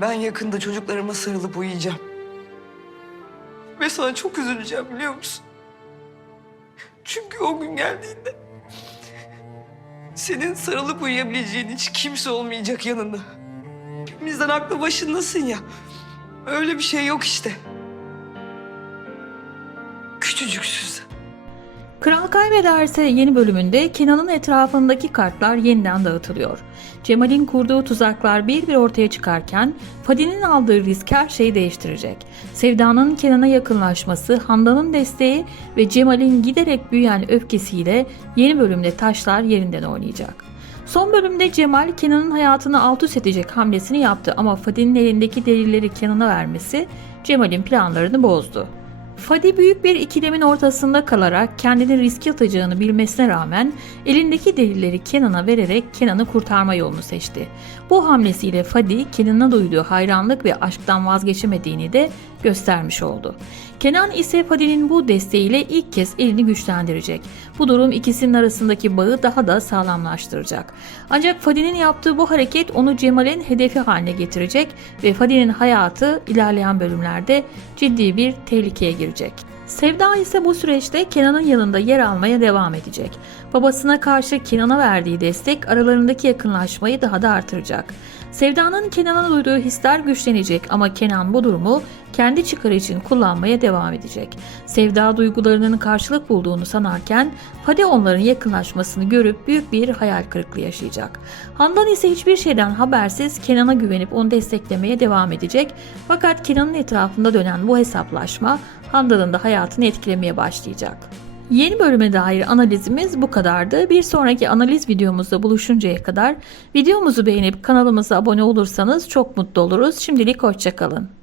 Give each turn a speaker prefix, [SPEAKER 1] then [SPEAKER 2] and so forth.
[SPEAKER 1] Ben yakında çocuklarıma sarılıp uyuyacağım. Ve sana çok üzüleceğim biliyor musun? Çünkü o gün geldiğinde senin sarılıp uyuyabileceğin hiç kimse olmayacak yanında. Hepimizden aklı başındasın ya. Öyle bir şey yok işte. Küçücüksün sen.
[SPEAKER 2] Kral Kaybederse yeni bölümünde Kenan'ın etrafındaki kartlar yeniden dağıtılıyor. Cemal'in kurduğu tuzaklar bir bir ortaya çıkarken Fadi'nin aldığı risk her şeyi değiştirecek. Sevda'nın Kenan'a yakınlaşması, Handan'ın desteği ve Cemal'in giderek büyüyen öfkesiyle yeni bölümde taşlar yerinden oynayacak. Son bölümde Cemal Kenan'ın hayatını alt üst edecek hamlesini yaptı ama Fadi'nin elindeki delilleri Kenan'a vermesi Cemal'in planlarını bozdu. Fadi büyük bir ikilemin ortasında kalarak kendini riske atacağını bilmesine rağmen elindeki delilleri Kenan'a vererek Kenan'ı kurtarma yolunu seçti. Bu hamlesiyle Fadi Kenan'a duyduğu hayranlık ve aşktan vazgeçemediğini de göstermiş oldu. Kenan ise Fadi'nin bu desteğiyle ilk kez elini güçlendirecek. Bu durum ikisinin arasındaki bağı daha da sağlamlaştıracak. Ancak Fadi'nin yaptığı bu hareket onu Cemal'in hedefi haline getirecek ve Fadi'nin hayatı ilerleyen bölümlerde ciddi bir tehlikeye girecek çevirecek. Sevda ise bu süreçte Kenan'ın yanında yer almaya devam edecek. Babasına karşı Kenan'a verdiği destek aralarındaki yakınlaşmayı daha da artıracak. Sevda'nın Kenan'a duyduğu hisler güçlenecek ama Kenan bu durumu kendi çıkarı için kullanmaya devam edecek. Sevda duygularının karşılık bulduğunu sanarken Fadi onların yakınlaşmasını görüp büyük bir hayal kırıklığı yaşayacak. Handan ise hiçbir şeyden habersiz Kenan'a güvenip onu desteklemeye devam edecek. Fakat Kenan'ın etrafında dönen bu hesaplaşma Handan'ın da hayatını etkilemeye başlayacak. Yeni bölüme dair analizimiz bu kadardı. Bir sonraki analiz videomuzda buluşuncaya kadar videomuzu beğenip kanalımıza abone olursanız çok mutlu oluruz. Şimdilik hoşçakalın.